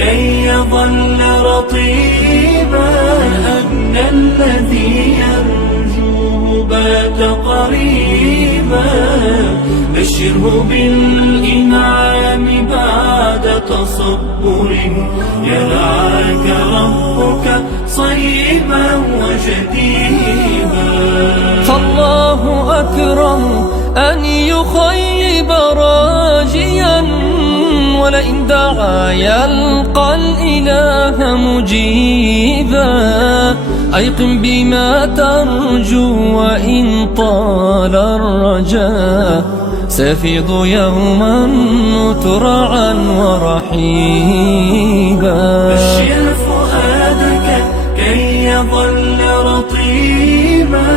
كي يظل رطيبا، أن الذي يرجوه بات قريبا. بشره بالإنعام بعد تصبر، يرعاك ربك صيبا وجديبا. فالله أكرم أن يخيب راجيا، ولئن دعا يلقى الإله مجيبا. أيقن بما ترجو وإن طال الرجاء، سيفيض يوما مترعا ورحيبا. بشر فؤادك كي يظل رطيبا،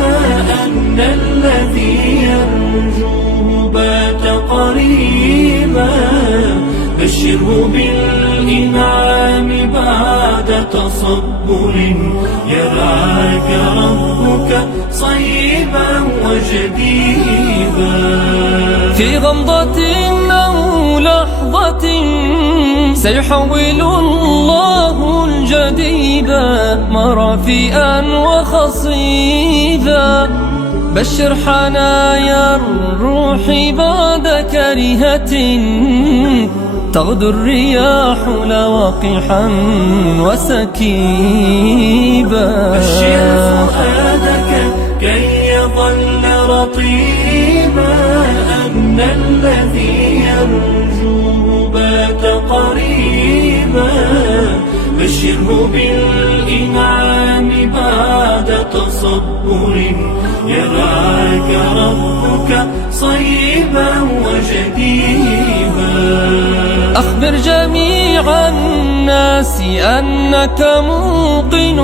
أن الذي يرجوه بات قريبا. بشره بالإنعام بعد تصبر، يرعاك ربك صيبا وجديبا. في غمضة أو لحظة سيحول الله الجديبا مرافئا وخصيبا. بشر حنايا الروح بعد كرهة، تغدو الرياح لواقحا وسكيبا. بشر فؤادك كي يظل رطيبا، أن الذي يرجوه بات قريبا. بشره بالإنعام بعد تصبر، يرعاك ربك صيبا وجديبا. أخبر جميع الناس أنك موقن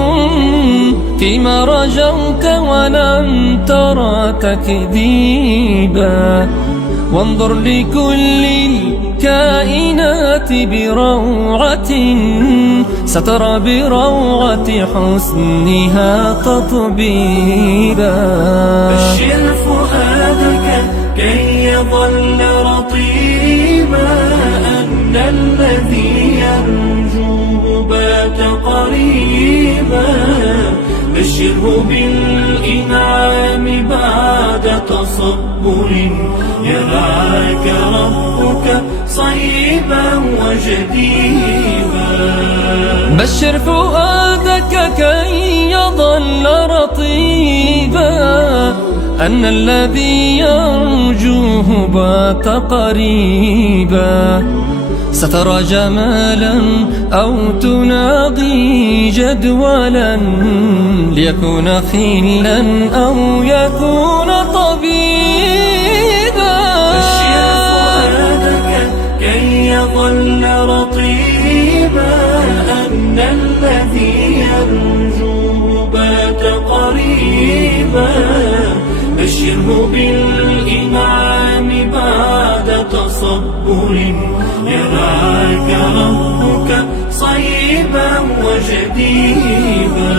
فيما رجوت ولن ترى تكذيبا. وانظر لكل الكائنات بروعة، سترى بروعة حسنها تطبيبا. بشر فؤادك كي يظل رطيبا، أن الذي يرجوه بات قريبا. بشره بالإنعام بعد تصبر، يرعاك ربك صيبا وجديبا. بشر فؤادك كي يظل رطيبا، أن الذي يرجوه بات قريبا. سترى جمالا أو تناغي جدولا، ليكون خلا أو يكون طبيبا. بشر فؤادك كي يظل رطيبا، أن الذي يرجوه بات قريبا. بشره بالإنعام بعد تصبر، يرعاك ربك صيبا وجديبا.